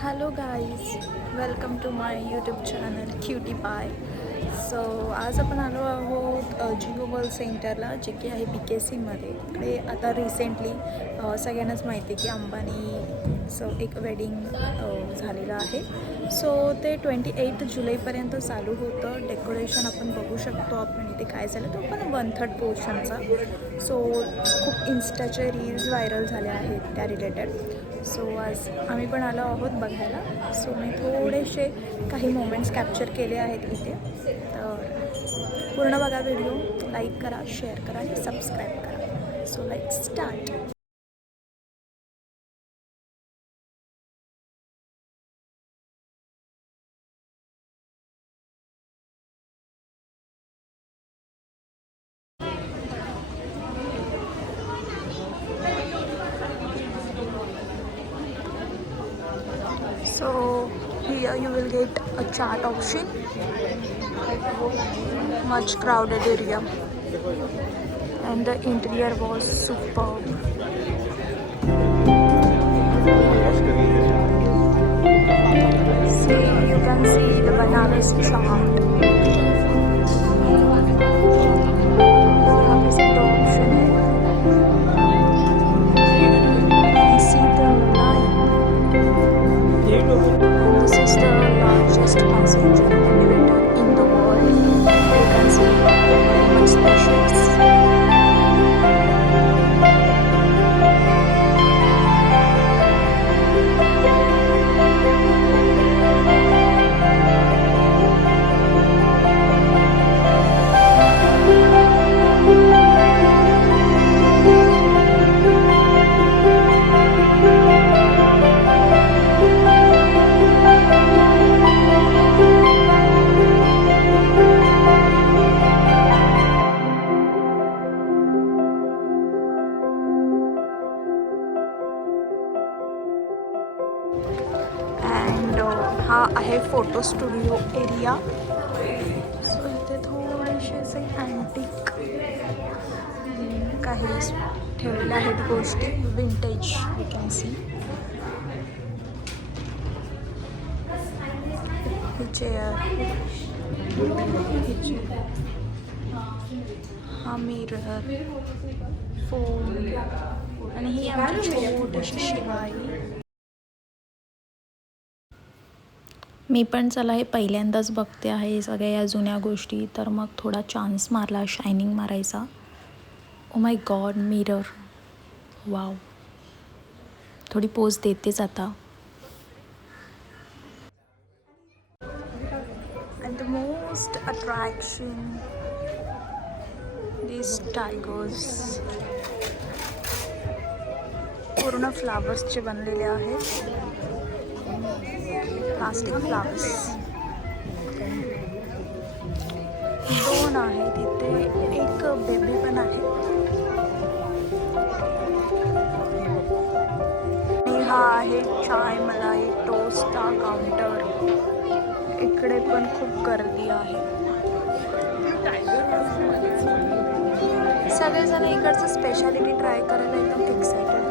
Hello guys, welcome to my YouTube channel Cutie Pie. So आज आपण आलो आहोत जिओ वर्ल्ड सेंटरला, जे की आहे BKCमध्ये. इकडे आता रिसेंटली सगळ्यांनाच माहिती आहे की अंबानीचं एक वेडिंग झालेलं आहे. सो ते 28 जुलैपर्यंत चालू होतं. डेकोरेशन आपण बघू शकतो आपण इथे काय झालं तो पण 1/3 पोर्शनचा. सो खूप इन्स्टाचे रील्स व्हायरल झाले आहेत त्या रिलेटेड. सो आज आम्ही पण आलो आहोत बघायला. सो मी थोडेसे काही मोमेंट्स कॅप्चर केले आहेत इथे. तर पूर्ण बघा व्हिडिओ, लाईक करा, शेअर करा आणि सबस्क्राईब करा. So let's start. So here you will get a chat option, much crowded area, and the interior was superb. See, you can see the Banarasi chart. यहाँ पे सब दो option है. And see the line. And this is the largest passenger elevator in the world. You can see very much spacious. And हा आहे photo studio area. सो इथे थोडेसे असे अँटिक काही ठेवलेल्या आहेत गोष्टी, विंटेज यू कॅन सी. ही चेअर, हा मिरर, फोन आणि ही आमची छोटीशी शिवाई. मी पण चला हे पहिल्यांदाच बघते आहे सगळ्या या जुन्या गोष्टी, तर मग थोडा चान्स मारला शायनिंग मारायचा. ओ माय गॉड, मिरर, वाव. थोडी पोज देतेच आता. And the most attraction, this tigers पूर्ण फ्लावर्सचे बनलेले आहेत, प्लास्टिक फ्लावर्स. दोन आहे तिथे, एक बेबी पण आहे. आणि हा आहे चाय मलाई टोस्टचा काउंटर. इकडे पण खूप गर्दी आहे. सगळेजण इकडचं स्पेशालिटी ट्राय करायला एकदम एक्सायटेड आहेत.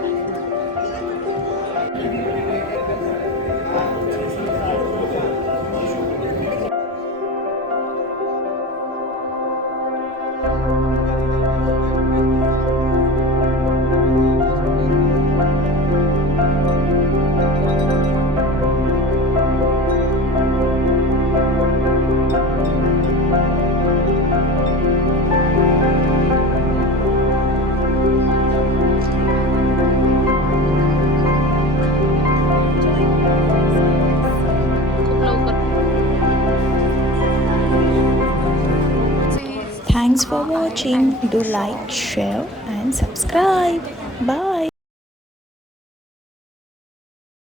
Thanks for watching. Do like, share and subscribe. Bye.